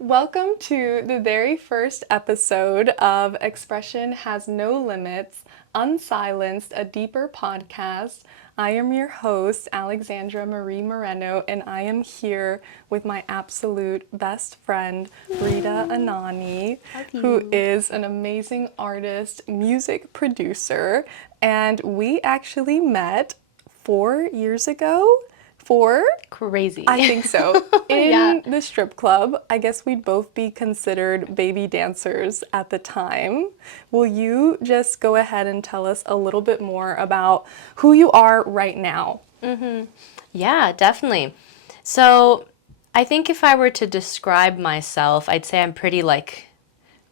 Welcome to the very first episode of Expression Has No Limits, Unsilenced, a deeper podcast. I am your host, Alexandra Marie Moreno, and I am here with my absolute best friend, Rita Ainane, who is an amazing artist, music producer, and we actually met 4 years ago. Crazy. I think so. In the strip club, I guess we'd both be considered baby dancers at the time. Will you just go ahead and tell us a little bit more about who you are right now? Yeah, definitely. So I think if I were to describe myself, I'd say I'm pretty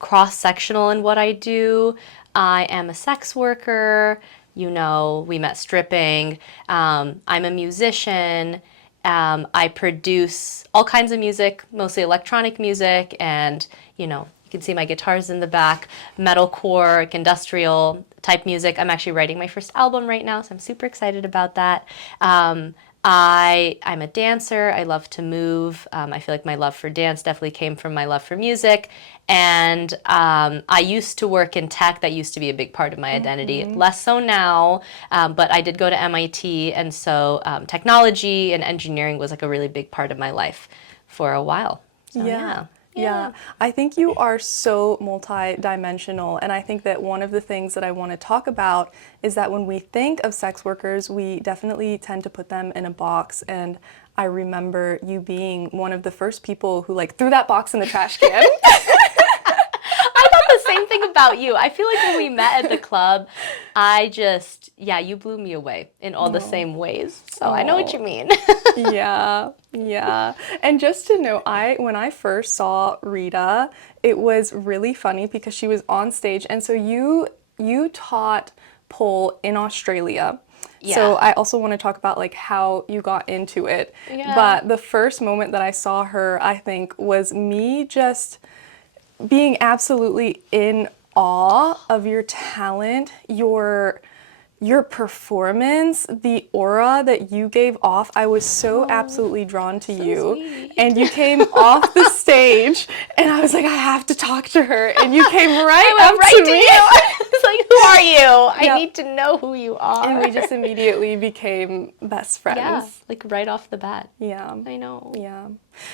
cross-sectional in what I do. I am a sex worker. We met stripping. I'm a musician. I produce all kinds of music, mostly electronic music, and you can see my guitars in the back, metalcore, industrial type music. I'm actually writing my first album right now, so I'm super excited about that. I'm a dancer. I love to move. I feel like my love for dance definitely came from my love for music. And I used to work in tech. That used to be a big part of my identity. Less so now, but I did go to MIT, and so technology and engineering was like a really big part of my life for a while. So, Yeah, I think you are so multi-dimensional, and I think that one of the things that I want to talk about is that when we think of sex workers, we definitely tend to put them in a box, and I remember you being one of the first people who threw that box in the trash can. I thought the same thing about you. I feel like when we met at the club, you blew me away in all the same ways. So I know what you mean. Yeah. And just to know, when I first saw Rita, it was really funny because she was on stage, and so you taught pole in Australia. Yeah. So I also want to talk about how you got into it. Yeah. But the first moment that I saw her, I think, was me just being absolutely in awe of your talent, your performance, the aura that you gave off. I was so absolutely drawn to you. Sweet. And you came off the stage, and I was like, I have to talk to her. And you came right up to me. It's like, who are you? I need to know who you are. And we just immediately became best friends. Yeah, right off the bat. Yeah. I know. Yeah.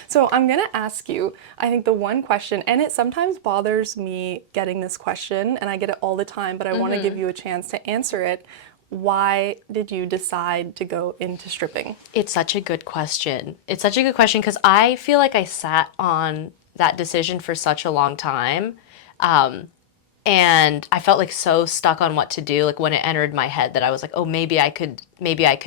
So I'm going to ask you, I think the one question, and it sometimes bothers me getting this question, and I get it all the time, but I want to give you a chance to answer it. Why did you decide to go into stripping? It's such a good question. It's such a good question because I feel like I sat on that decision for such a long time. And I felt so stuck on what to do. When it entered my head that I was like, oh, maybe I could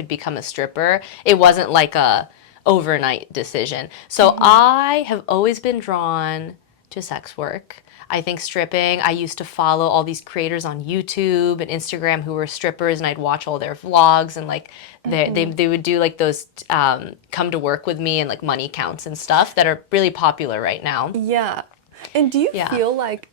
become a stripper. It wasn't like a overnight decision. So I have always been drawn to sex work. I think stripping, I used to follow all these creators on YouTube and Instagram who were strippers, and I'd watch all their vlogs, and they would do those come to work with me and money counts and stuff that are really popular right now. Yeah. And do you feel like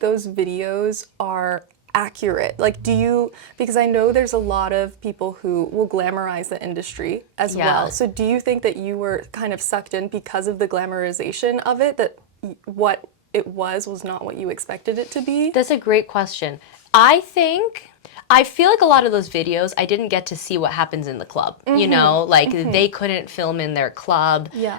those videos are accurate? Because I know there's a lot of people who will glamorize the industry as well. So do you think that you were kind of sucked in because of the glamorization of it, that what it was not what you expected it to be? That's a great question. I feel like a lot of those videos, I didn't get to see what happens in the club. They couldn't film in their club. Yeah.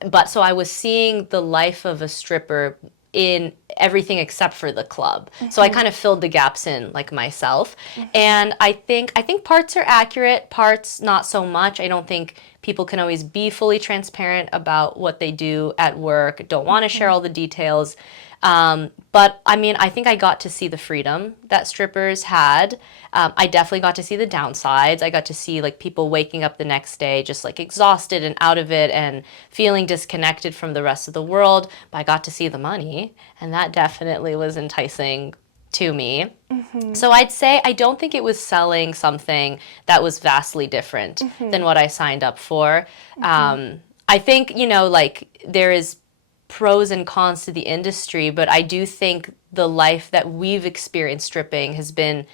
But so I was seeing the life of a stripper in everything except for the club. So I kind of filled the gaps in myself. And I think parts are accurate, parts not so much. I don't think people can always be fully transparent about what they do at work, don't want to share all the details. But I mean, I think I got to see the freedom that strippers had. I definitely got to see the downsides. I got to see people waking up the next day just exhausted and out of it and feeling disconnected from the rest of the world. But I got to see the money, and that definitely was enticing to me. So I'd say I don't think it was selling something that was vastly different than what I signed up for. I think, there is pros and cons to the industry, but I do think the life that we've experienced stripping has been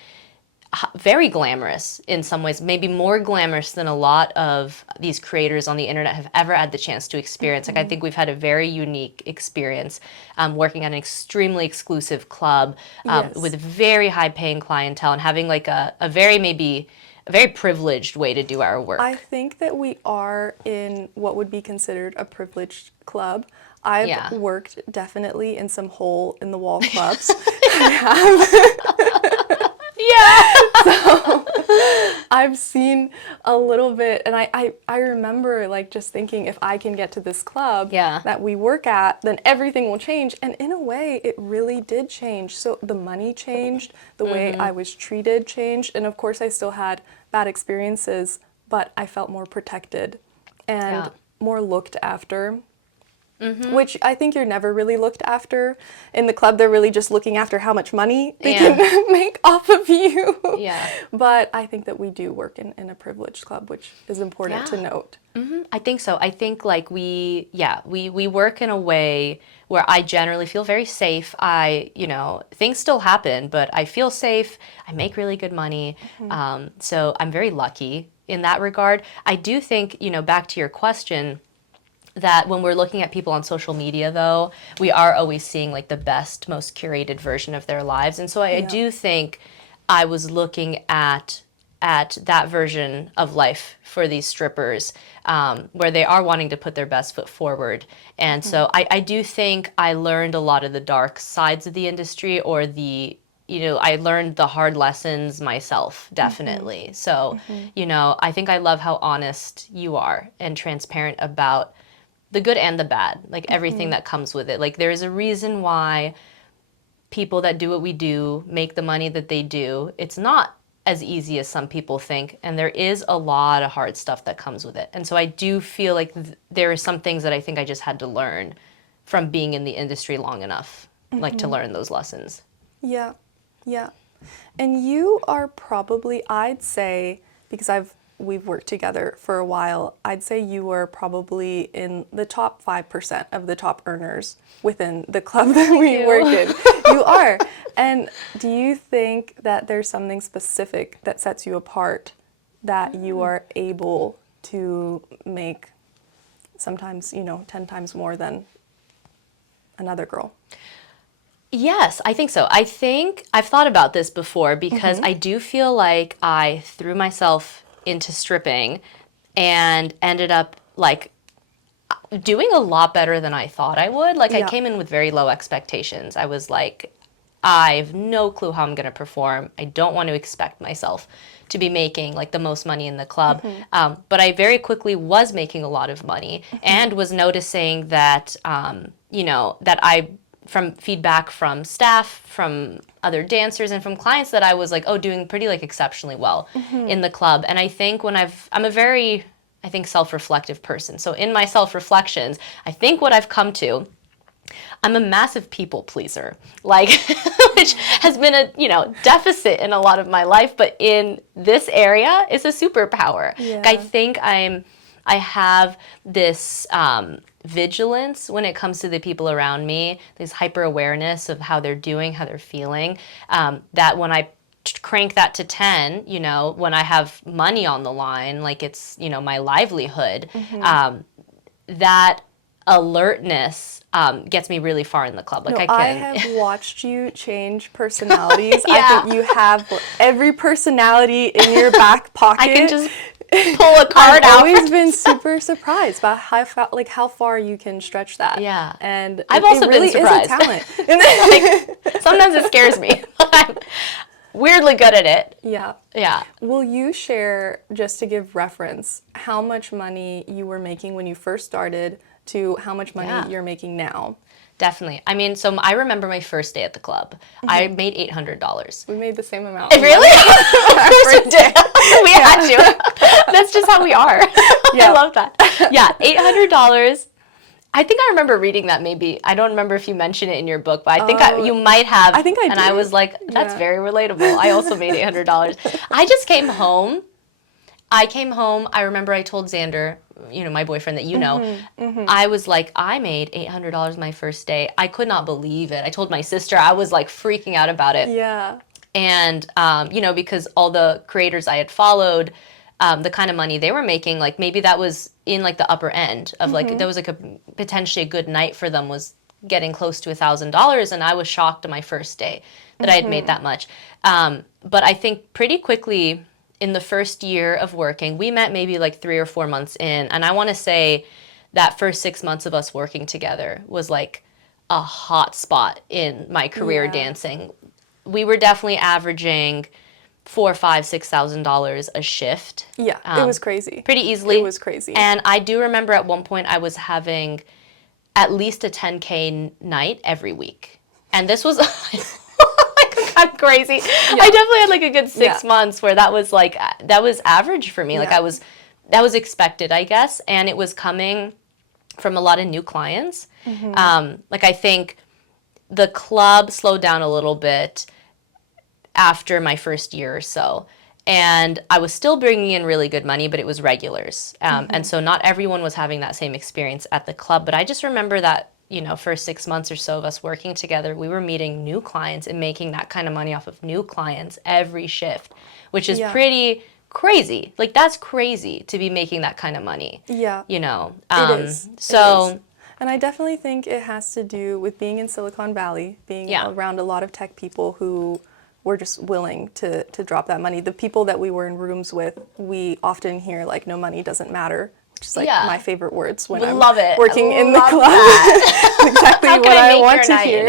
very glamorous in some ways, maybe more glamorous than a lot of these creators on the internet have ever had the chance to experience. Like, I think we've had a very unique experience working at an extremely exclusive club Yes. with very high paying clientele and having like a very privileged way to do our work. I think that we are in what would be considered a privileged club. I've Yeah. worked definitely in some hole in the wall clubs. I Yeah. I've seen a little bit, and I remember like just thinking, if I can get to this club Yeah. that we work at, then everything will change. And in a way, it really did change. So the money changed, the way I was treated changed, and of course I still had bad experiences, but I felt more protected and Yeah. more looked after. Which I think you're never really looked after. In the club, they're really just looking after how much money they Yeah. can make off of you. Yeah. But I think that we do work in a privileged club, which is important to Yeah. note. I think so. I think like we work in a way where I generally feel very safe. Things still happen, but I feel safe. I make really good money. So I'm very lucky in that regard. I do think, back to your question, that when we're looking at people on social media, though, we are always seeing like the best, most curated version of their lives. And so I do think I was looking at that version of life for these strippers, where they are wanting to put their best foot forward. And so I do think I learned a lot of the dark sides of the industry, or I learned the hard lessons myself, definitely. So, I think I love how honest you are and transparent about the good and the bad, like everything that comes with it. Like, there's a reason why people that do what we do make the money that they do. It's not as easy as some people think, and there is a lot of hard stuff that comes with it. And so I do feel like there are some things that I think I just had to learn from being in the industry long enough, like to learn those lessons. Yeah, yeah. And you are probably, I'd say, because we've worked together for a while, I'd say you were probably in the top 5% of the top earners within the club that we work in. You are. And do you think that there's something specific that sets you apart, that you are able to make sometimes, 10 times more than another girl? Yes, I think so. I think I've thought about this before, because I do feel like I threw myself into stripping and ended up like doing a lot better than I thought I would. Like, I came in with very low expectations. I was like, I have no clue how I'm going to perform. I don't want to expect myself to be making like the most money in the club. But I very quickly was making a lot of money and was noticing that, from feedback from staff, from other dancers, and from clients, that I was like, doing pretty like exceptionally well in the club. And I think I'm a very, I think, self-reflective person. So in my self-reflections, I think what I've come to, I'm a massive people pleaser, like, which has been a, deficit in a lot of my life, but in this area, it's a superpower. Yeah. Like, I think I have this vigilance when it comes to the people around me, this hyper awareness of how they're doing, how they're feeling, that when I crank that to 10, when I have money on the line, like it's, my livelihood, that alertness gets me really far in the club. Like, I have watched you change personalities. I think you have every personality in your back pocket. I can just pull a card out. I've always been super surprised by how far you can stretch that. Yeah. And I've also it really been surprised. is a talent. Like, sometimes it scares me. I'm weirdly good at it. Yeah. Yeah. Will you share, just to give reference, how much money you were making when you first started to how much money you're making now? Definitely. I mean, so I remember my first day at the club. I made $800. We made the same amount. Really? Of course we did. We had to. That's just how we are. I love that. Yeah, $800. I think I remember reading that, maybe. I don't remember if you mentioned it in your book, but I think you might have. I think I did. And I was like, that's very relatable. I also made $800. I just came home. I remember I told Xander, my boyfriend that I was like, I made $800 my first day. I could not believe it. I told my sister, I was like freaking out about it. Yeah. And, you know, because all the creators I had followed, the kind of money they were making, like maybe that was in like the upper end of like, that was like a potentially a good night for them was getting close to $1,000. And I was shocked on my first day that I had made that much. But I think pretty quickly in the first year of working, we met maybe like 3 or 4 months in. And I want to say that first 6 months of us working together was like a hot spot in my career dancing. We were definitely averaging $4,000, $5,000, $6,000 a shift. Yeah, it was crazy. Pretty easily. It was crazy. And I do remember at one point I was having at least a 10K night every week. And this was like kind of crazy. Yeah. I definitely had like a good 6 months where that was like, that was average for me. Like that was expected, I guess. And it was coming from a lot of new clients. Like I think the club slowed down a little bit after my first year or so. And I was still bringing in really good money, but it was regulars. And so not everyone was having that same experience at the club. But I just remember that, you know, first 6 months or so of us working together, we were meeting new clients and making that kind of money off of new clients every shift, which is pretty crazy. Like that's crazy to be making that kind of money. Yeah. You know? It is. So. It is. And I definitely think it has to do with being in Silicon Valley, being around a lot of tech people who were just willing to drop that money. The people that we were in rooms with, we often hear like, no money doesn't matter, which is like my favorite words when I'm working in the club. Exactly what I want to hear.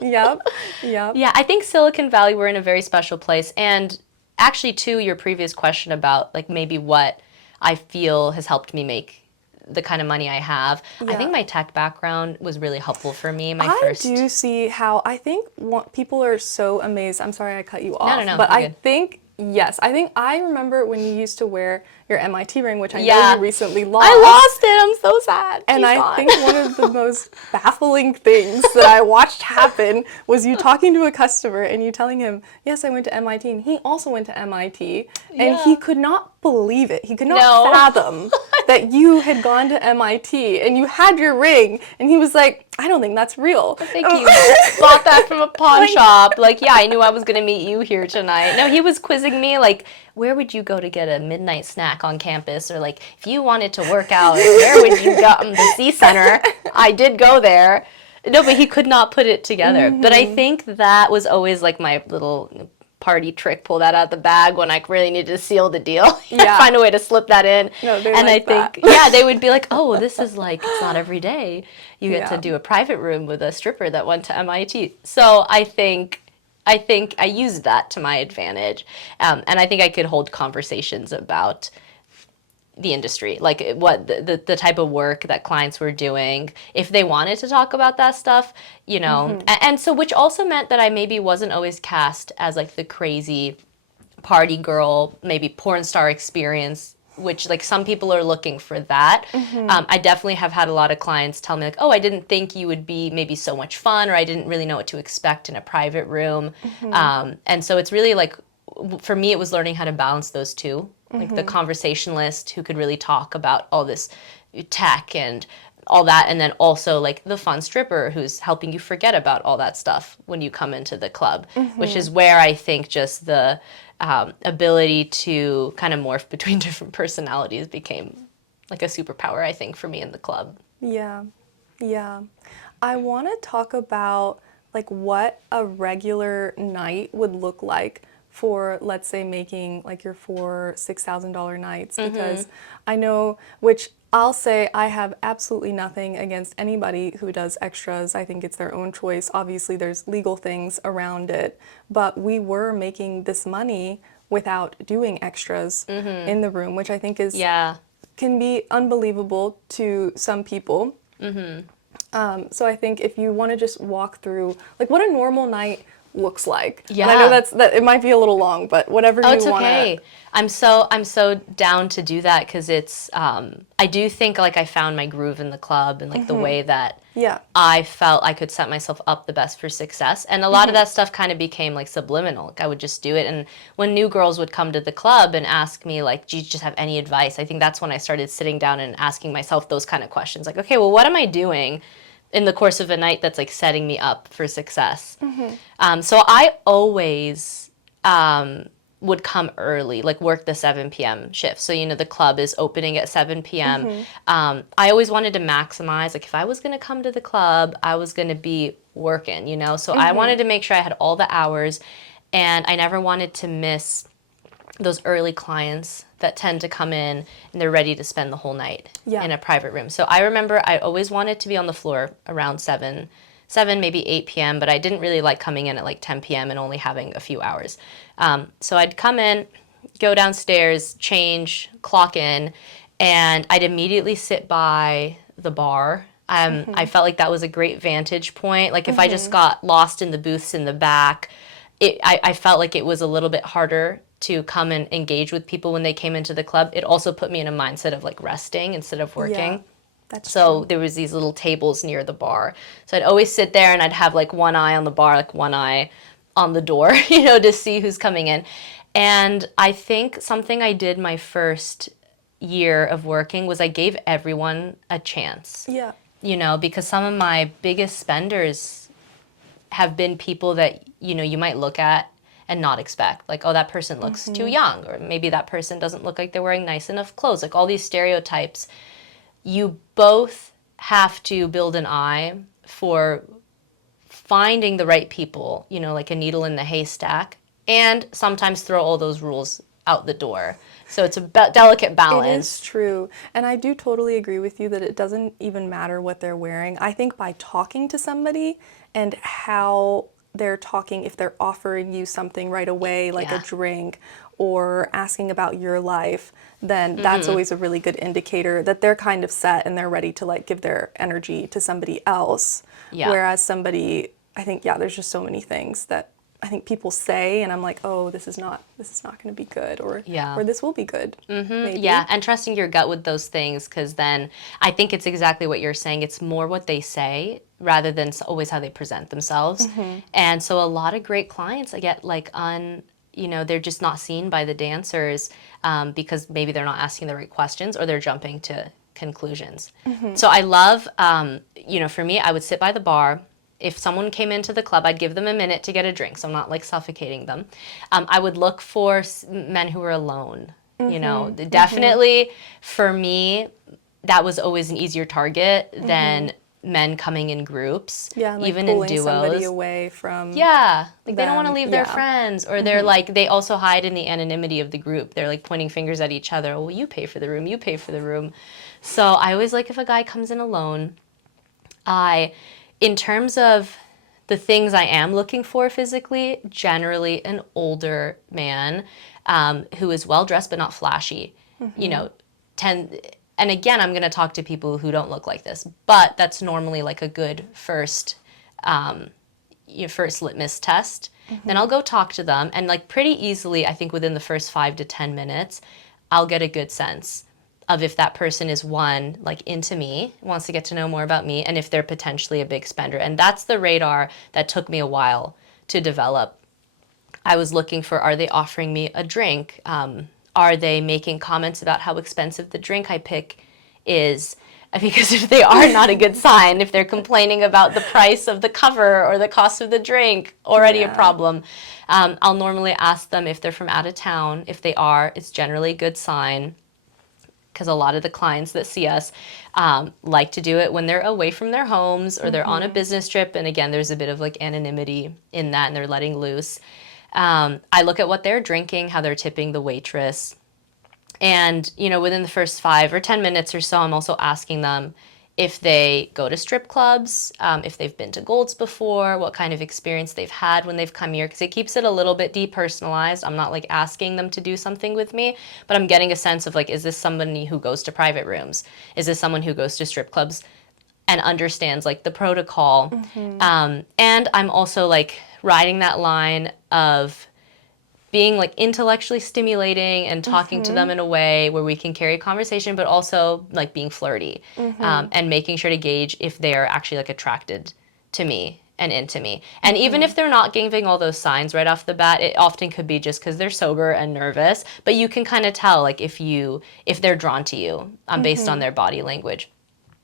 You know? Yep. Yeah, I think Silicon Valley, we're in a very special place. And actually, to your previous question about like maybe what I feel has helped me make the kind of money I have. I think my tech background was really helpful for me. I do see how, I think people are so amazed. I'm sorry I cut you off. No, but I think, I remember when you used to wear your MIT ring, which I know you recently lost. I lost it. I'm so sad. And I think one of the most baffling things that I watched happen was you talking to a customer and you telling him, yes, I went to MIT, and he also went to MIT, and he could not believe it. He could not fathom that you had gone to MIT and you had your ring, and he was like, I don't think that's real. Thank you. Bought that from a pawn shop. Like, I knew I was going to meet you here tonight. No, he was quizzing me like, where would you go to get a midnight snack on campus? Or like, if you wanted to work out, where would you go? The C Center. I did go there. No, but he could not put it together. But I think that was always like my little party trick, pull that out of the bag when I really needed to seal the deal. Find a way to slip that in. No, they and like I think, they would be like, oh, this is like, it's not every day you get to do a private room with a stripper that went to MIT. So I think I used that to my advantage. And I think I could hold conversations about the industry, like what the type of work that clients were doing, if they wanted to talk about that stuff, you know. And so, which also meant that I maybe wasn't always cast as like the crazy party girl, maybe porn star experience, which like some people are looking for that. I definitely have had a lot of clients tell me like, oh, I didn't think you would be maybe so much fun, or I didn't really know what to expect in a private room. And so it's really like, for me, it was learning how to balance those two. Like the conversationalist who could really talk about all this tech and all that, and then also like the fun stripper who's helping you forget about all that stuff when you come into the club, which is where I think just the ability to kind of morph between different personalities became like a superpower, I think, for me in the club. Yeah. I want to talk about like what a regular night would look like for, let's say, making like your $4,000-$6,000 nights, because I know, which I'll say I have absolutely nothing against anybody who does extras. I think it's their own choice. Obviously, there's legal things around it, but we were making this money without doing extras in the room, which I think is can be unbelievable to some people. So I think if you want to just walk through like what a normal night looks like. And I know that it might be a little long, but whatever you want to. Okay. I'm so down to do that, because it's I do think like I found my groove in the club and like the way that I felt I could set myself up the best for success. And a lot of that stuff kind of became like subliminal. Like I would just do it. And when new girls would come to the club and ask me like, do you just have any advice? I think that's when I started sitting down and asking myself those kind of questions. Like, okay, well, what am I doing in the course of a night that's like setting me up for success? So I always would come early, like work the 7 p.m. shift. So, the club is opening at 7 p.m. I always wanted to maximize, like if I was going to come to the club, I was going to be working, So I wanted to make sure I had all the hours, and I never wanted to miss those early clients that tend to come in and they're ready to spend the whole night in a private room. So I remember I always wanted to be on the floor around 7, maybe 8 p.m., but I didn't really like coming in at like 10 p.m. and only having a few hours. So I'd come in, go downstairs, change, clock in, and I'd immediately sit by the bar. I felt like that was a great vantage point. Like if I just got lost in the booths in the back, I felt like it was a little bit harder to come and engage with people when they came into the club. It also put me in a mindset of like resting instead of working. Yeah, that's so true. there was these little tables near the bar. So I'd always sit there and I'd have like one eye on the bar, like one eye on the door, to see who's coming in. And I think something I did my first year of working was I gave everyone a chance. Yeah. Because some of my biggest spenders have been people that, you might look at and not expect. Like, oh, that person looks too young, or maybe that person doesn't look like they're wearing nice enough clothes. Like all these stereotypes. You both have to build an eye for finding the right people, like a needle in the haystack, and sometimes throw all those rules out the door. So it's a delicate balance. It is true. And I do totally agree with you that it doesn't even matter what they're wearing. I think by talking to somebody and how they're talking, if they're offering you something right away, like a drink, or asking about your life, then that's always a really good indicator that they're kind of set and they're ready to like give their energy to somebody else. Yeah. Whereas somebody, I think, there's just so many things that I think people say, and I'm like, oh, this is not going to be good, or this will be good. Maybe. Yeah, and trusting your gut with those things, because then I think it's exactly what you're saying. It's more what they say rather than always how they present themselves. And so a lot of great clients, I get like they're just not seen by the dancers because maybe they're not asking the right questions or they're jumping to conclusions. So I love, for me, I would sit by the bar. If someone came into the club, I'd give them a minute to get a drink, so I'm not like suffocating them. I would look for men who were alone. Definitely for me, that was always an easier target than men coming in groups, like even in pulling duos. Somebody away from Like they don't want to leave their friends, or they're like, they also hide in the anonymity of the group. They're like pointing fingers at each other. Well, you pay for the room, you pay for the room. So I always like if a guy comes in alone, in terms of the things I am looking for physically, generally an older man who is well-dressed but not flashy. And again, I'm going to talk to people who don't look like this, but that's normally like a good first litmus test. Then I'll go talk to them, and like pretty easily, I think within the first 5 to 10 minutes, I'll get a good sense of if that person is like into me, wants to get to know more about me, and if they're potentially a big spender. And that's the radar that took me a while to develop. I was looking for, are they offering me a drink? Are they making comments about how expensive the drink I pick is? Because if they are, not a good sign. If they're complaining about the price of the cover or the cost of the drink, already a problem. I'll normally ask them if they're from out of town. If they are, it's generally a good sign, because a lot of the clients that see us like to do it when they're away from their homes or they're on a business trip. And again, there's a bit of like anonymity in that, and they're letting loose. I look at what they're drinking, how they're tipping the waitress. And, within the first 5 or 10 minutes or so, I'm also asking them if they go to strip clubs, if they've been to Gold's before, what kind of experience they've had when they've come here, because it keeps it a little bit depersonalized. I'm not like asking them to do something with me, but I'm getting a sense of like, is this somebody who goes to private rooms? Is this someone who goes to strip clubs and understands like the protocol? And I'm also like riding that line of being like intellectually stimulating and talking to them in a way where we can carry a conversation, but also like being flirty and making sure to gauge if they are actually like attracted to me and into me. And even if they're not giving all those signs right off the bat, it often could be just because they're sober and nervous, but you can kind of tell like if they're drawn to you based on their body language.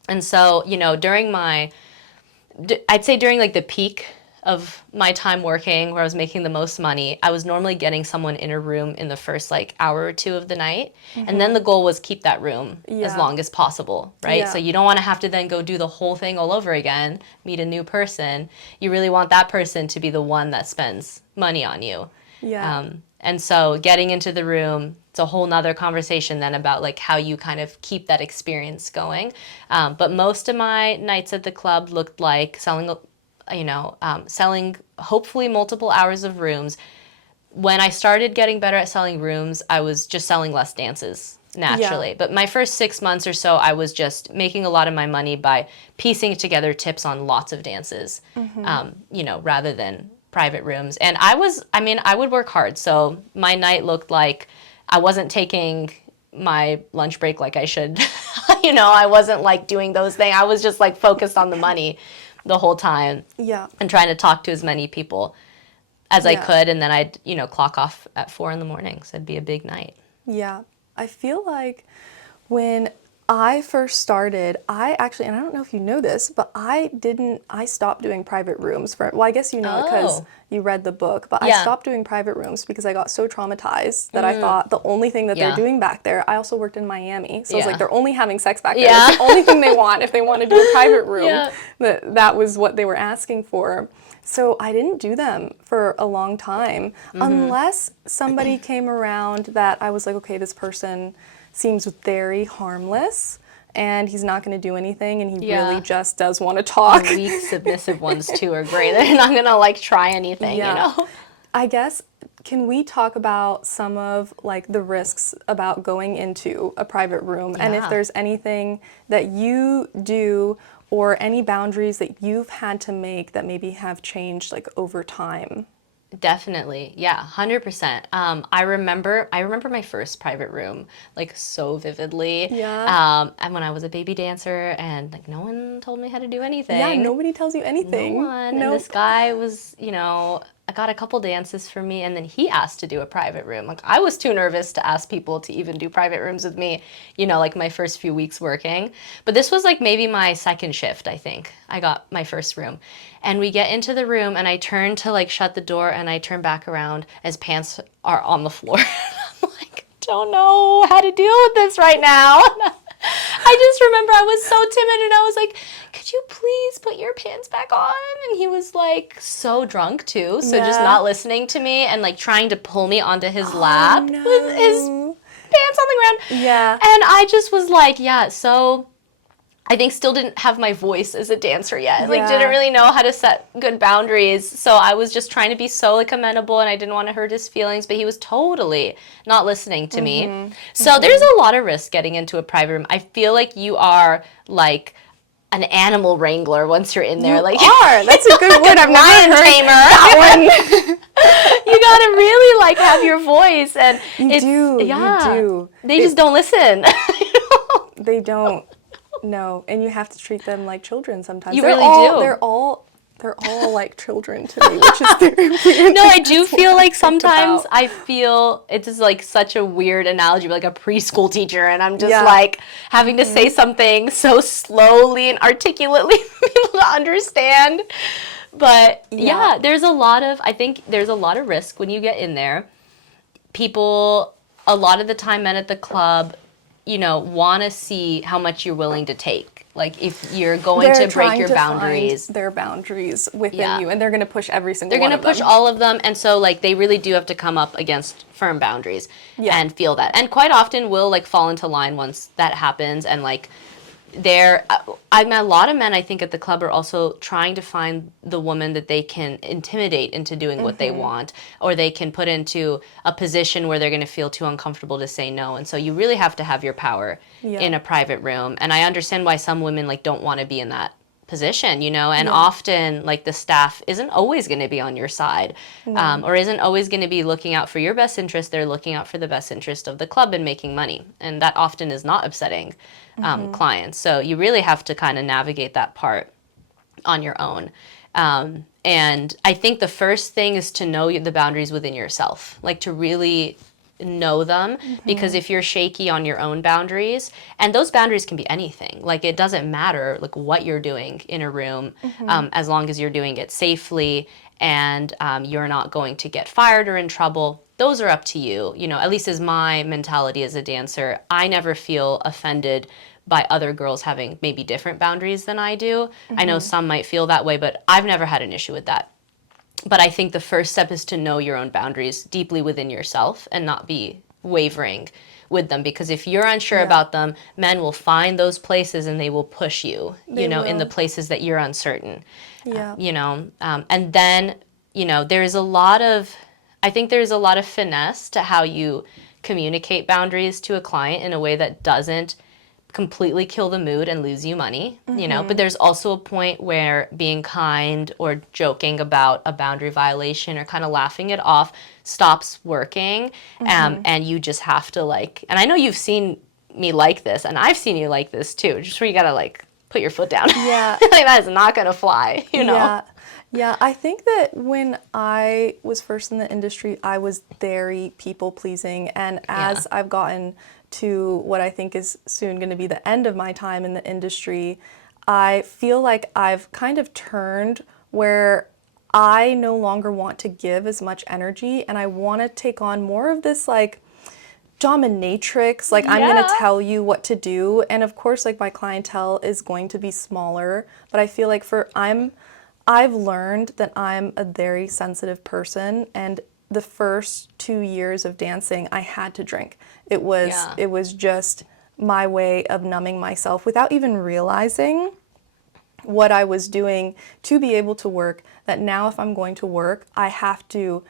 And so, during like the peak of my time working, where I was making the most money, I was normally getting someone in a room in the first like hour or two of the night. And then the goal was keep that room as long as possible, right? Yeah. So you don't want to have to then go do the whole thing all over again, meet a new person. You really want that person to be the one that spends money on you. Yeah. And so getting into the room, it's a whole nother conversation then about like how you kind of keep that experience going. But most of my nights at the club looked like selling, selling hopefully multiple hours of rooms. When I started getting better at selling rooms, I was just selling less dances naturally. Yeah. But my first 6 months or so, I was just making a lot of my money by piecing together tips on lots of dances, rather than private rooms. And I would work hard. So my night looked like I wasn't taking my lunch break like I should. I wasn't like doing those things. I was just like focused on the money the whole time. Yeah. And trying to talk to as many people as I could. And then I'd, clock off at 4 a.m. So it'd be a big night. Yeah. I feel like when I first started, and I don't know if you know this, but I stopped doing private rooms I guess you know because you read the book, but I stopped doing private rooms because I got so traumatized that I thought the only thing that they're doing back there, I also worked in Miami, so it's like they're only having sex back there. That's the only thing they want if they want to do a private room. That was what they were asking for. So I didn't do them for a long time unless somebody came around that I was like, okay, this person seems very harmless and he's not going to do anything and he really just does want to talk. The weak, submissive ones too are great. They're not going to like try anything, I guess, can we talk about some of like the risks about going into a private room and if there's anything that you do or any boundaries that you've had to make that maybe have changed like over time? Definitely. Yeah, 100%. I remember my first private room like so vividly. Yeah. And when I was a baby dancer and like no one told me how to do anything. Yeah, nobody tells you anything. No one. Nope. And this guy was, I got a couple dances for me and then he asked to do a private room. Like I was too nervous to ask people to even do private rooms with me, like my first few weeks working. But this was like maybe my second shift, I think. I got my first room. And we get into the room and I turn to like shut the door and I turn back around. His pants are on the floor. I'm like, don't know how to deal with this right now. I just remember I was so timid and I was like, could you please put your pants back on? And he was like so drunk too. So just not listening to me and like trying to pull me onto his lap with his pants on the ground. Yeah. And I just was like, so I think still didn't have my voice as a dancer yet. Like didn't really know how to set good boundaries. So I was just trying to be so like amenable and I didn't want to hurt his feelings, but he was totally not listening to me. So there's a lot of risk getting into a private room. I feel like you are like an animal wrangler once you're in there. You like are. That's a good word. I've never heard tamer. that one. You gotta really like have your voice and You do. They just don't listen. They don't. No, and you have to treat them like children sometimes. You really do. They're all like children to me, which is very weird. No, I do feel like sometimes I feel it is like such a weird analogy, like a preschool teacher, and I'm just like having to say something so slowly and articulately for people to understand. But I think there's a lot of risk when you get in there. People, a lot of the time, men at the club, want to see how much you're willing to take. Like if you're going to break your boundaries. Their boundaries within you, and they're going to push every single one They're going to push all of them, and so like they really do have to come up against firm boundaries and feel that. And quite often will like fall into line once that happens, and like a lot of men I think at the club are also trying to find the woman that they can intimidate into doing what they want, or they can put into a position where they're going to feel too uncomfortable to say no. And so you really have to have your power in a private room. And I understand why some women like don't want to be in that position, and often like the staff isn't always going to be on your side, or isn't always going to be looking out for your best interest. They're looking out for the best interest of the club and making money, and that often is not upsetting clients. So you really have to kind of navigate that part on your own. And I think the first thing is to know the boundaries within yourself, like to really know them, because if you're shaky on your own boundaries, and those boundaries can be anything, like it doesn't matter like what you're doing in a room, as long as you're doing it safely and you're not going to get fired or in trouble. Those are up to you. You know, at least is my mentality as a dancer. I never feel offended by other girls having maybe different boundaries than I do. I know some might feel that way, but I've never had an issue with that. But I think the first step is to know your own boundaries deeply within yourself and not be wavering with them, because if you're unsure about them, men will find those places and they will push you, They in the will. places that you're uncertain. Yeah. And then, I think there's a lot of finesse to how you communicate boundaries to a client in a way that doesn't completely kill the mood and lose you money, but there's also a point where being kind or joking about a boundary violation or kind of laughing it off stops working. And you just have to and I know you've seen me like this, and I've seen you like this too, just where you gotta put your foot down. Yeah. Like that is not gonna fly, Yeah. Yeah, I think that when I was first in the industry, I was very people pleasing. And as I've gotten to what I think is soon going to be the end of my time in the industry, I feel like I've kind of turned where I no longer want to give as much energy and I want to take on more of this dominatrix, I'm going to tell you what to do. And of course, my clientele is going to be smaller, but I feel like I've learned that I'm a very sensitive person, and the first 2 years of dancing, I had to drink. It was just my way of numbing myself without even realizing what I was doing to be able to work. That now if I'm going to work, I have to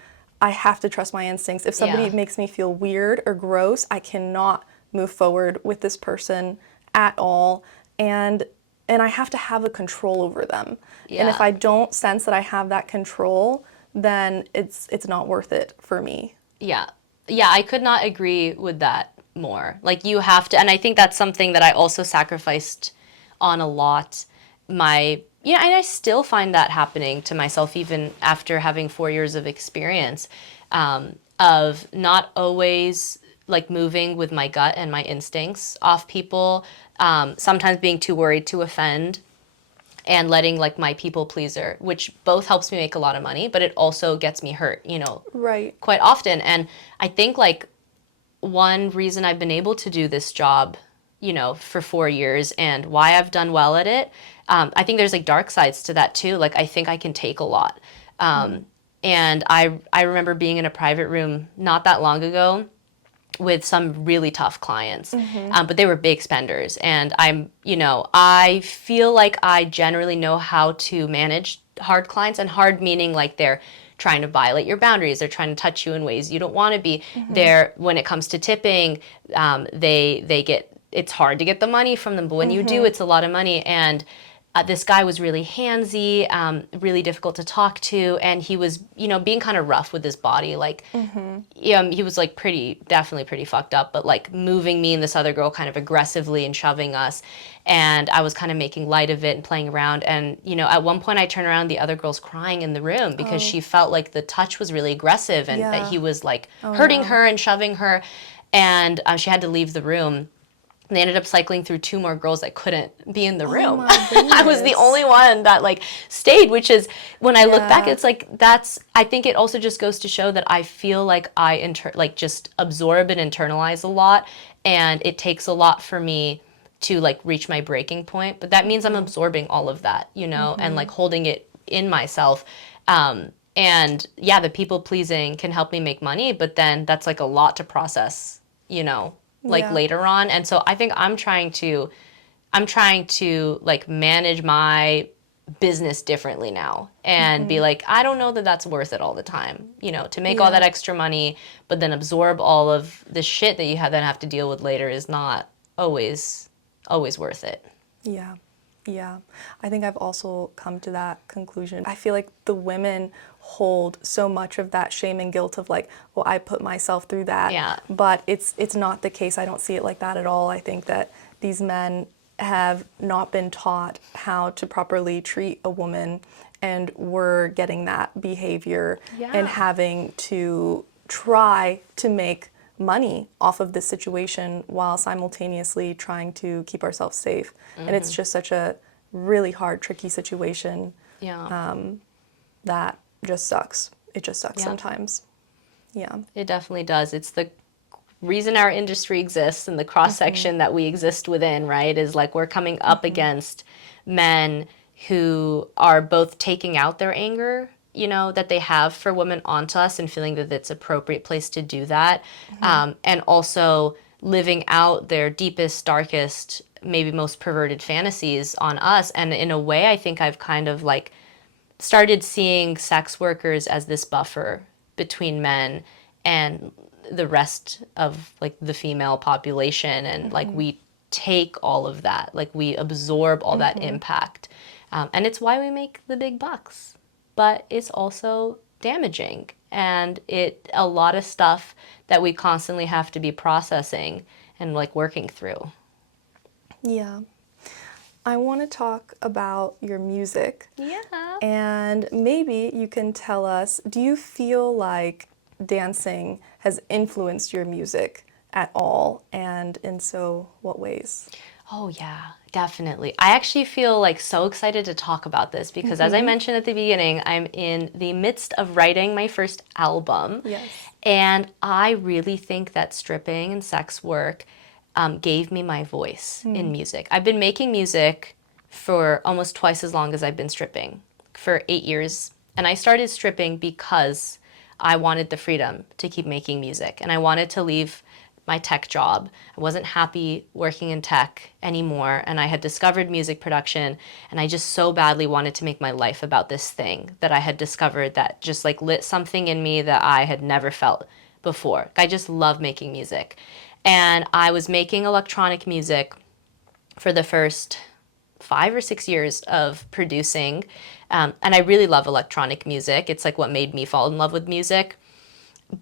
trust my instincts. If somebody makes me feel weird or gross, I cannot move forward with this person at all. And I have to have a control over them. And if I don't sense that I have that control, then it's not worth it for me. Yeah. Yeah, I could not agree with that more. You have to, and I think that's something that I also sacrificed on a lot. And I still find that happening to myself even after having 4 years of experience, of not always moving with my gut and my instincts off people, sometimes being too worried to offend, and letting my people pleaser, which both helps me make a lot of money, but it also gets me hurt, Right. quite often. And I think one reason I've been able to do this job, for 4 years, and why I've done well at it, I think there's dark sides to that too. I think I can take a lot. And I remember being in a private room not that long ago with some really tough clients, but they were big spenders. And I feel like I generally know how to manage hard clients, and hard meaning they're trying to violate your boundaries. They're trying to touch you in ways you don't want to be. When it comes to tipping, it's hard to get the money from them, but when you do, it's a lot of money. And this guy was really handsy, really difficult to talk to, and he was, being kind of rough with his body. He was definitely pretty fucked up, but moving me and this other girl kind of aggressively and shoving us. And I was kind of making light of it and playing around. And, at one point I turned around, the other girl's crying in the room because she felt like the touch was really aggressive and that he was hurting her and shoving her. And she had to leave the room. And they ended up cycling through 2 more girls that couldn't be in the room. I was the only one that stayed, which is, when I look back, it's I think it also just goes to show that I feel like I just absorb and internalize a lot, and it takes a lot for me to reach my breaking point. But that means I'm absorbing all of that, and holding it in myself. And yeah, the people pleasing can help me make money, but then that's a lot to process, later on. And so I think I'm trying to manage my business differently now, and be I don't know that that's worth it all the time, to make all that extra money, but then absorb all of the shit that you then have to deal with later is not always worth it. Yeah. Yeah. I think I've also come to that conclusion. I feel like the women hold so much of that shame and guilt of well, I put myself through that. Yeah. But it's not the case. I don't see it like that at all. I think that these men have not been taught how to properly treat a woman, and we're getting that behavior and having to try to make money off of this situation while simultaneously trying to keep ourselves safe. And it's just such a really hard, tricky situation Yeah. that just sucks. It just sucks Yeah. sometimes. Yeah. It definitely does. It's the reason our industry exists and the cross section that we exist within, right? Is like we're coming up against men who are both taking out their anger, you know, that they have for women onto us and feeling that it's an appropriate place to do that. And also living out their deepest, darkest, maybe most perverted fantasies on us. And in a way, I think I've kind of like started seeing sex workers as this buffer between men and the rest of like the female population, and like we take all of that, like we absorb all that impact, and it's why we make the big bucks, but it's also damaging, and it a lot of stuff that we constantly have to be processing and like working through. Yeah. I want to talk about your music. Yeah. And maybe you can tell us, do you feel like dancing has influenced your music at all? And in so, what ways? Oh, yeah, definitely. I actually feel like so excited to talk about this because, as I mentioned at the beginning, I'm in the midst of writing my first album. Yes. And I really think that stripping and sex work gave me my voice in music. I've been making music for almost twice as long as I've been stripping, for 8 years. And I started stripping because I wanted the freedom to keep making music. And I wanted to leave my tech job. I wasn't happy working in tech anymore, and I had discovered music production, and I just so badly wanted to make my life about this thing that I had discovered that just like lit something in me that I had never felt before. I just love making music. And I was making electronic music for the first 5 or 6 years of producing, and I really love electronic music. It's like what made me fall in love with music.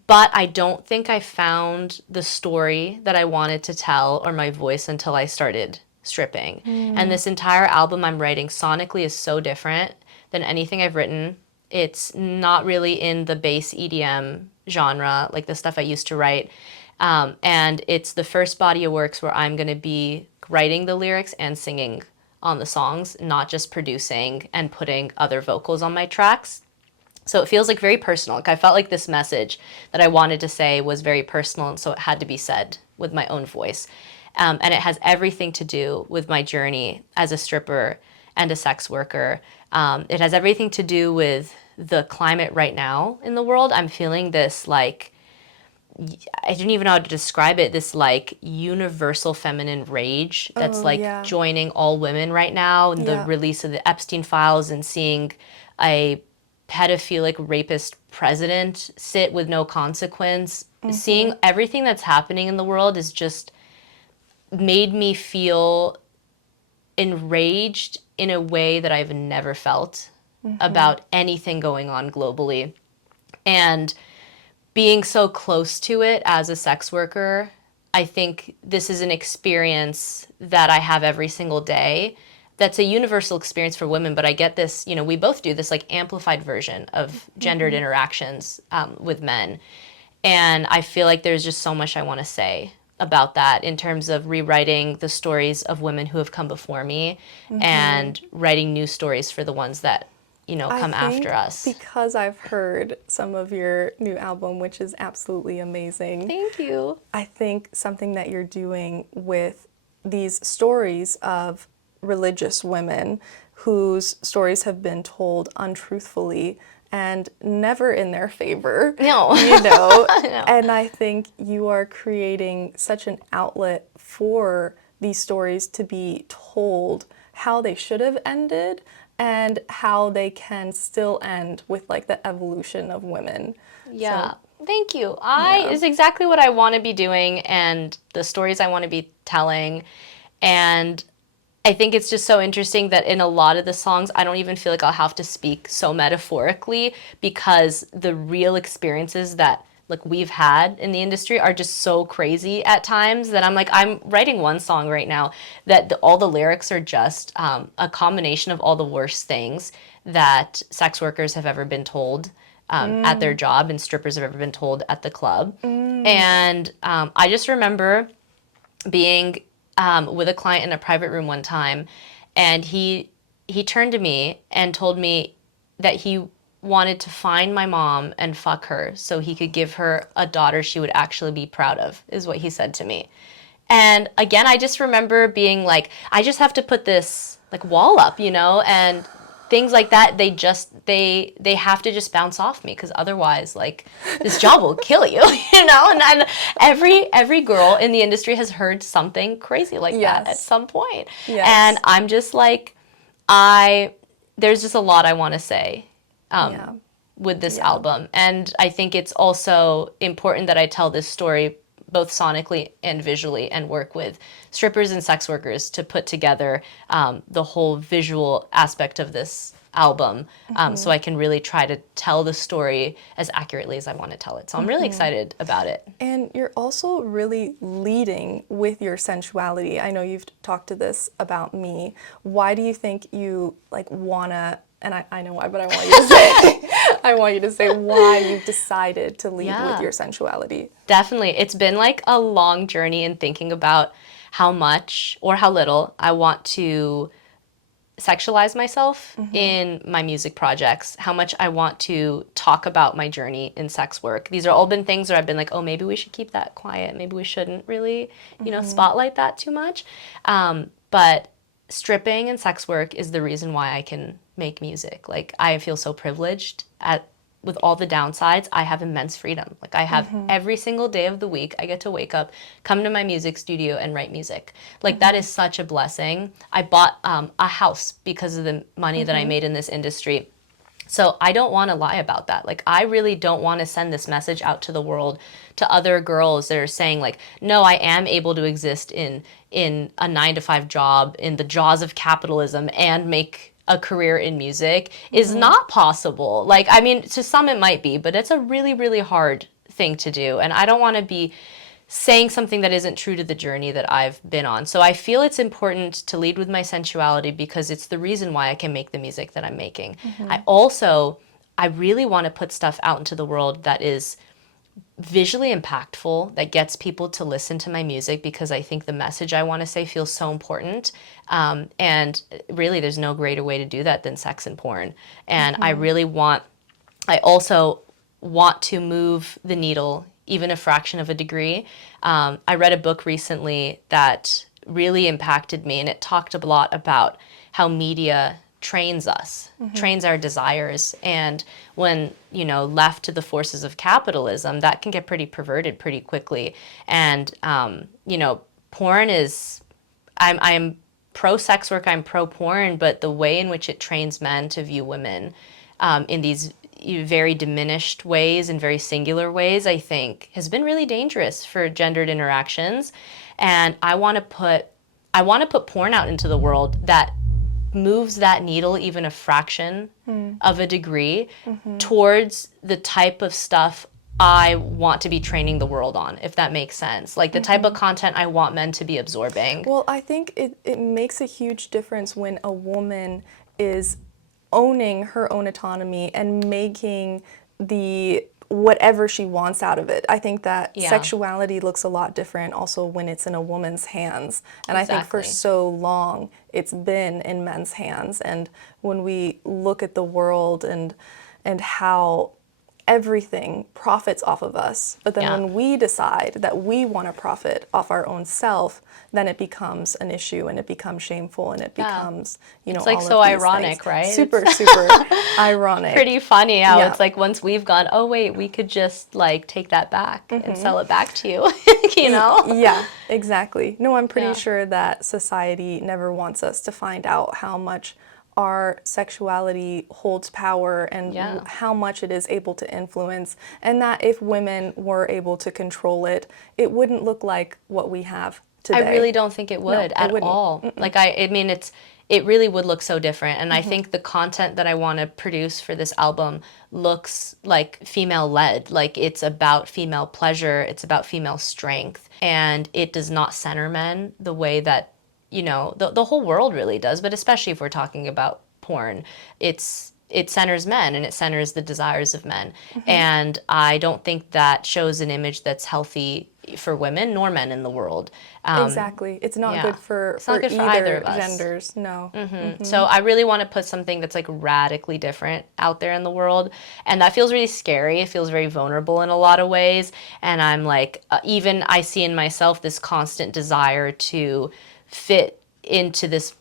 But I don't think I found the story that I wanted to tell or my voice until I started stripping. And this entire album I'm writing sonically is so different than anything I've written. It's not really in the bass EDM genre, like the stuff I used to write. And it's the first body of works where I'm going to be writing the lyrics and singing on the songs, not just producing and putting other vocals on my tracks. So it feels like very personal. Like I felt like this message that I wanted to say was very personal, and so it had to be said with my own voice. And it has everything to do with my journey as a stripper and a sex worker. It has everything to do with the climate right now in the world. I'm feeling this like, I don't even know how to describe it, this like universal feminine rage that's joining all women right now. And the release of the Epstein files and seeing a pedophilic rapist president sit with no consequence, seeing everything that's happening in the world is just made me feel enraged in a way that I've never felt about anything going on globally. And being so close to it as a sex worker, I think this is an experience that I have every single day. That's a universal experience for women, but I get this, you know, we both do this like amplified version of gendered interactions with men. And I feel like there's just so much I want to say about that in terms of rewriting the stories of women who have come before me and writing new stories for the ones that, you know, come after us. Because I've heard some of your new album, which is absolutely amazing. Thank you. I think something that you're doing with these stories of religious women whose stories have been told untruthfully and never in their favor. No. You know? No. And I think you are creating such an outlet for these stories to be told how they should have ended and how they can still end with like the evolution of women. Yeah. So, thank you. Is exactly what I want to be doing and the stories I want to be telling. And I think it's just so interesting that in a lot of the songs, I don't even feel like I'll have to speak so metaphorically because the real experiences that like we've had in the industry are just so crazy at times that I'm like, I'm writing one song right now that all the lyrics are just a combination of all the worst things that sex workers have ever been told at their job and strippers have ever been told at the club. And I just remember being with a client in a private room one time, and he turned to me and told me that he wanted to find my mom and fuck her so he could give her a daughter she would actually be proud of, is what he said to me. And again, I just remember being like, I just have to put this like wall up, you know, and things like that. They have to just bounce off me, because otherwise, like, this job will kill you, you know. And every girl in the industry has heard something crazy like that at some point. Yes. And I'm just like, there's just a lot I want to say with this album. And I think it's also important that I tell this story both sonically and visually, and work with strippers and sex workers to put together the whole visual aspect of this album, so I can really try to tell the story as accurately as I want to tell it. So I'm really excited about it. And you're also really leading with your sensuality. I know you've talked to this about me. Why do you think you like wanna, and I know why, but I want you to say I want you to say why you've decided to lead with your sensuality. Definitely. It's been like a long journey in thinking about how much or how little I want to sexualize myself in my music projects, how much I want to talk about my journey in sex work. These are all been things where I've been like, oh, maybe we should keep that quiet. Maybe we shouldn't really, you know, spotlight that too much. But stripping and sex work is the reason why I can make music. Like, I feel so privileged with all the downsides. I have immense freedom. Like, I have every single day of the week, I get to wake up, come to my music studio and write music. Like, that is such a blessing. I bought a house because of the money that I made in this industry. So I don't want to lie about that. Like, I really don't want to send this message out to the world, to other girls that are saying like, no, I am able to exist in a 9-to-5 job in the jaws of capitalism and make a career in music is not possible. Like, I mean, to some it might be, but it's a really, really hard thing to do. And I don't want to be saying something that isn't true to the journey that I've been on. So I feel it's important to lead with my sensuality because it's the reason why I can make the music that I'm making. I really want to put stuff out into the world that is visually impactful, that gets people to listen to my music, because I think the message I want to say feels so important. And really, there's no greater way to do that than sex and porn. And I also want to move the needle even a fraction of a degree. I read a book recently that really impacted me, and it talked a lot about how media trains us, trains our desires. And when, you know, left to the forces of capitalism, that can get pretty perverted pretty quickly. And, you know, porn is, I am pro sex work, I'm pro porn, but the way in which it trains men to view women in these very diminished ways and very singular ways, I think has been really dangerous for gendered interactions. And I want to put porn out into the world that moves that needle even a fraction of a degree towards the type of stuff I want to be training the world on, if that makes sense. Like the type of content I want men to be absorbing. Well, I think it makes a huge difference when a woman is owning her own autonomy and making the whatever she wants out of it. I think that sexuality looks a lot different also when it's in a woman's hands. And I think for so long it's been in men's hands. And when we look at the world and how everything profits off of us, but then when we decide that we want to profit off our own self, then it becomes an issue and it becomes shameful and it becomes, you know, it's like all so of these ironic, things. right? Super ironic. Pretty funny how it's like once we've gone, oh wait, we could just like take that back and sell it back to you, you know? Yeah, exactly. No, I'm pretty sure that society never wants us to find out how much our sexuality holds power and how much it is able to influence, and that if women were able to control it, it wouldn't look like what we have today. I really don't think it would at all. Like I mean, it really would look so different. And I think the content that I want to produce for this album looks like female-led. Like it's about female pleasure, it's about female strength, and it does not center men the way that, you know, the whole world really does, but especially if we're talking about porn, it's it centers men and it centers the desires of men. And I don't think that shows an image that's healthy for women nor men in the world. Exactly. It's not good for It's not good for either either of us. genders. No. So I really want to put something that's like radically different out there in the world. And that feels really scary. It feels very vulnerable in a lot of ways. And I'm like, even I see in myself this constant desire to fit into this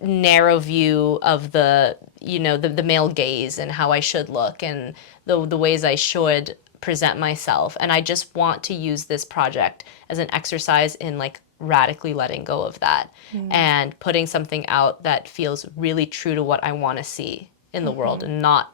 narrow view of the, you know, the male gaze and how I should look and the ways I should present myself. And I just want to use this project as an exercise in like radically letting go of that and putting something out that feels really true to what I want to see in the world and not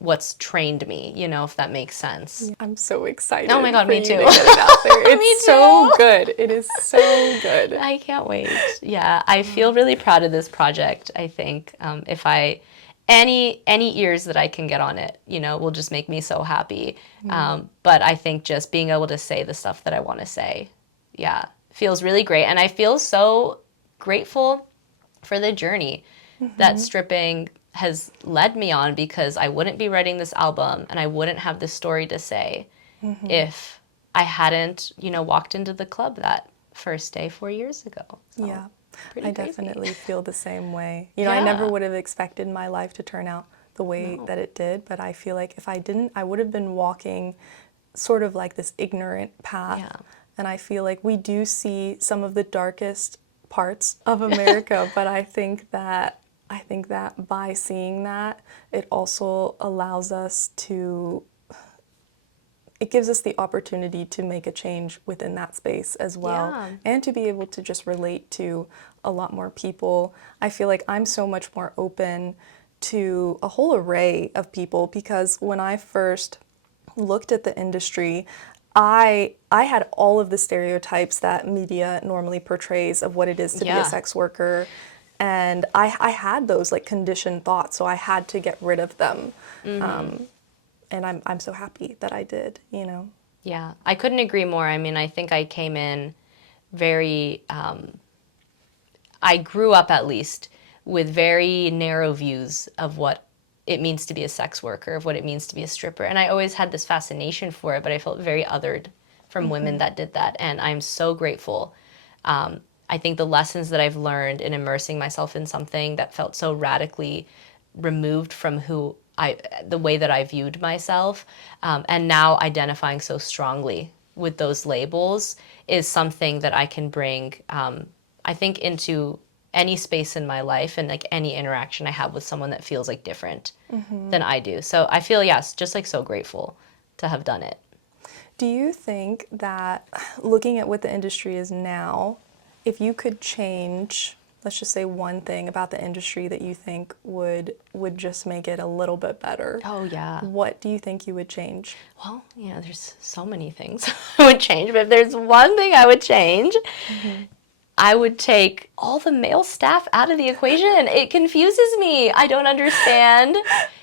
what's trained me, you know, if that makes sense. I'm so excited. Oh my God, for me you too. to get it out there. It's Me so too. good. It is so good. I can't wait. Yeah, I feel really proud of this project. I think if I any ears that I can get on it, you know, will just make me so happy. But I think just being able to say the stuff that I want to say, yeah, feels really great. And I feel so grateful for the journey that stripping has led me on, because I wouldn't be writing this album and I wouldn't have this story to say if I hadn't, you know, walked into the club that first day 4 years ago. So, Yeah. pretty I crazy. definitely feel the same way. You know, I never would have expected my life to turn out the way that it did, but I feel like if I didn't, I would have been walking sort of like this ignorant path. Yeah. And I feel like we do see some of the darkest parts of America, but I think that by seeing that, it also allows us to, it gives us the opportunity to make a change within that space as well, Yeah. and to be able to just relate to a lot more people. I feel like I'm so much more open to a whole array of people, because when I first looked at the industry, I had all of the stereotypes that media normally portrays of what it is to be Yeah. a sex worker. And I had those like conditioned thoughts, so I had to get rid of them. And I'm so happy that I did, you know. Yeah, I couldn't agree more. I mean, I think I came in very, I grew up at least with very narrow views of what it means to be a sex worker, of what it means to be a stripper. And I always had this fascination for it, but I felt very othered from women that did that. And I'm so grateful. I think the lessons that I've learned in immersing myself in something that felt so radically removed from the way that I viewed myself, and now identifying so strongly with those labels is something that I can bring, I think, into any space in my life and like any interaction I have with someone that feels like different than I do. So I feel, yes, just like so grateful to have done it. Do you think that, looking at what the industry is now, if you could change, let's just say one thing about the industry that you think would just make it a little bit better, Oh, yeah. what do you think you would change? Well, you know, there's so many things I would change, but if there's one thing I would change, I would take all the male staff out of the equation. It confuses me. I don't understand.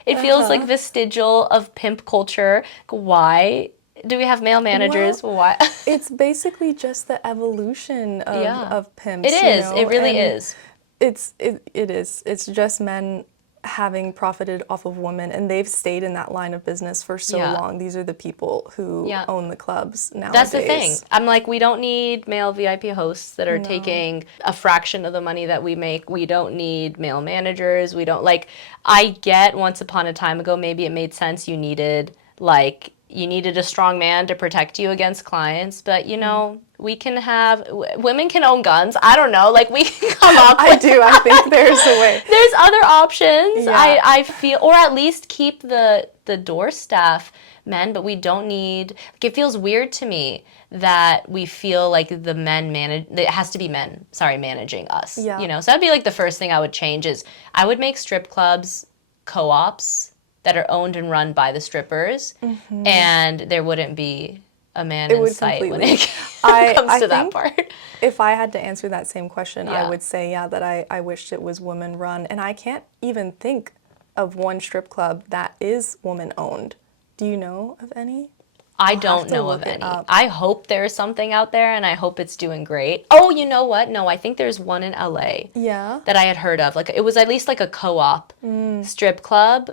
It feels like vestigial of pimp culture. Why do we have male managers? Well, Why? It's basically just the evolution of, Yeah. of pimps. It you is. know, It really and is. It is. It's just men having profited off of women, and they've stayed in that line of business for so Yeah. long. These are the people who Yeah. own the clubs nowadays. That's the thing. I'm like, we don't need male VIP hosts that are taking a fraction of the money that we make. We don't need male managers. We don't, like, I get once upon a time ago, maybe it made sense you needed a strong man to protect you against clients, but you know, we can have, women can own guns. I don't know, like we can come up I with, do. I think there's a way. there's other options. Yeah. I feel, or at least keep the door staff men, but we don't need, like, it feels weird to me that we feel like the men manage, it has to be men, managing us. Yeah. You know, so that'd be like the first thing I would change is I would make strip clubs co-ops that are owned and run by the strippers, and there wouldn't be a man in would sight when completely. it comes I to that think part. If I had to answer that same question, I Yeah. would say, yeah, that I wished it was women run. And I can't even think of one strip club that is woman owned. Do you know of any? I have don't to know look of it any. up. I hope there's something out there, and I hope it's doing great. Oh, you know what? No, I think there's one in LA Yeah. that I had heard of. Like, it was at least like a co-op strip club.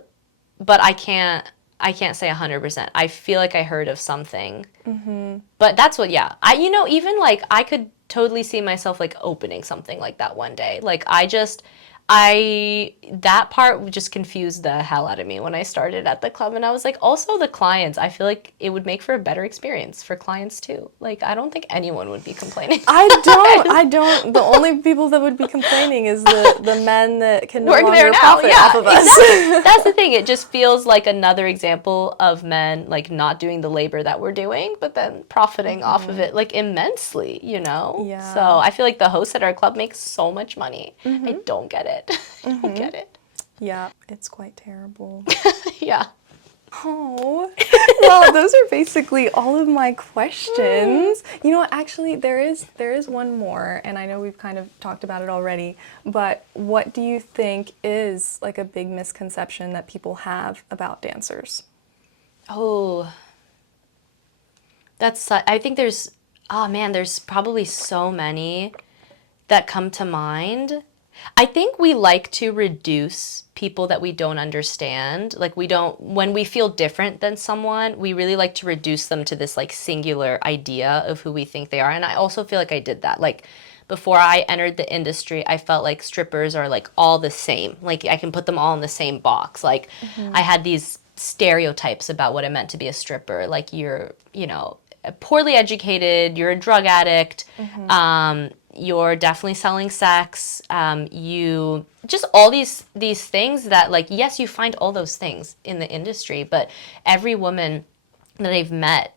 but I can't say 100%. I feel like I heard of something. But that's what, yeah. Even like I could totally see myself like opening something like that one day. Like that part just confused the hell out of me when I started at the club. And I was like, also the clients, I feel like it would make for a better experience for clients too. Like, I don't think anyone would be complaining. I don't. The only people that would be complaining is the men that can no Work there longer now. profit Yeah, off of us. exactly. That's the thing. It just feels like another example of men like not doing the labor that we're doing, but then profiting off of it like immensely, Yeah. So I feel like the hosts at our club make so much money. I don't get it. I don't get it. Yeah, it's quite terrible. Yeah. Oh, well, those are basically all of my questions. You know what, actually, there is one more, and I know we've kind of talked about it already, but what do you think is like a big misconception that people have about dancers? Oh, I think there's probably so many that come to mind. I think we like to reduce people that we don't understand. Like when we feel different than someone, we really like to reduce them to this like singular idea of who we think they are. And I also feel like I did that. Like before I entered the industry, I felt like strippers are like all the same. Like I can put them all in the same box. Like I had these stereotypes about what it meant to be a stripper. Like you're, poorly educated, you're a drug addict, you're definitely selling sex, you just all these things that like, yes, you find all those things in the industry, but every woman that I've met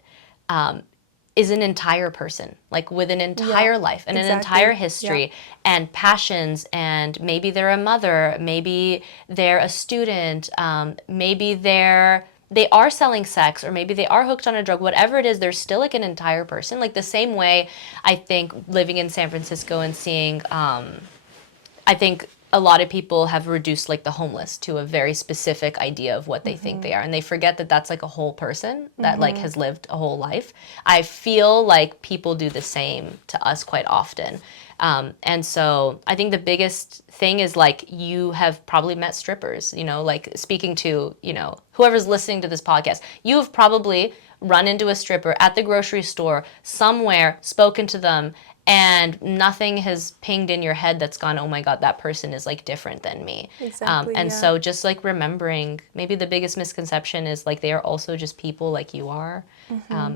is an entire person, like with an entire life and an entire history and passions, and maybe they're a mother, maybe they're a student, maybe they are selling sex, or maybe they are hooked on a drug, whatever it is, they're still like an entire person. Like the same way I think living in San Francisco and seeing, I think a lot of people have reduced like the homeless to a very specific idea of what they think they are. And they forget that that's like a whole person that like has lived a whole life. I feel like people do the same to us quite often. And so I think the biggest thing is like you have probably met strippers, like speaking to, whoever's listening to this podcast, you have probably run into a stripper at the grocery store somewhere, spoken to them, and nothing has pinged in your head that's gone, oh my God, that person is like different than me. Exactly. So just like remembering, maybe the biggest misconception is like they are also just people like you are.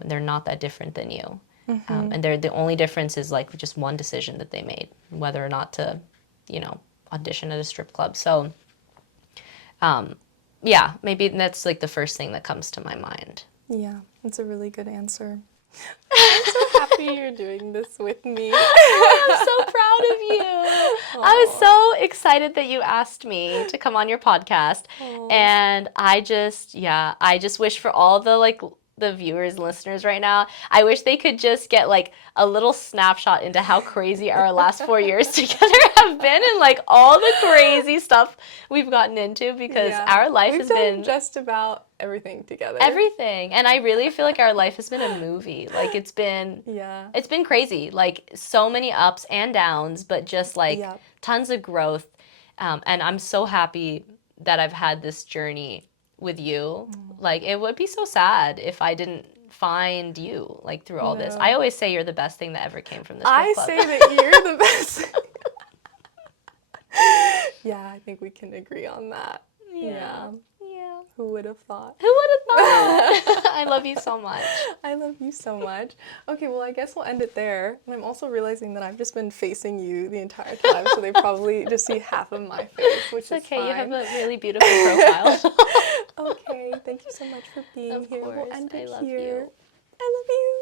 They're not that different than you. And the only difference is like just one decision that they made, whether or not to, audition at a strip club. So, yeah, maybe that's like the first thing that comes to my mind. Yeah, that's a really good answer. I'm so happy you're doing this with me. I'm so proud of you. Aww. I was so excited that you asked me to come on your podcast. Aww. And I just wish for all the viewers and listeners right now, I wish they could just get like a little snapshot into how crazy our last 4 years together have been, and like all the crazy stuff we've gotten into, because our life has been just about everything together. Everything. And I really feel like our life has been a movie. Like it's been crazy. Like so many ups and downs, but just like tons of growth. And I'm so happy that I've had this journey with you. Like it would be so sad if I didn't find you like through all this. I always say you're the best thing that ever came from this club. I say that you're the best. Yeah, I think we can agree on that. Yeah. Who would have thought? Who would have thought? I love you so much. I love you so much. Okay, well, I guess we'll end it there. And I'm also realizing that I've just been facing you the entire time, so they probably just see half of my face, which is okay. fine. You have a really beautiful profile. Okay, thank you so much for being here. Of course, We'll end it I love here. you. I love you.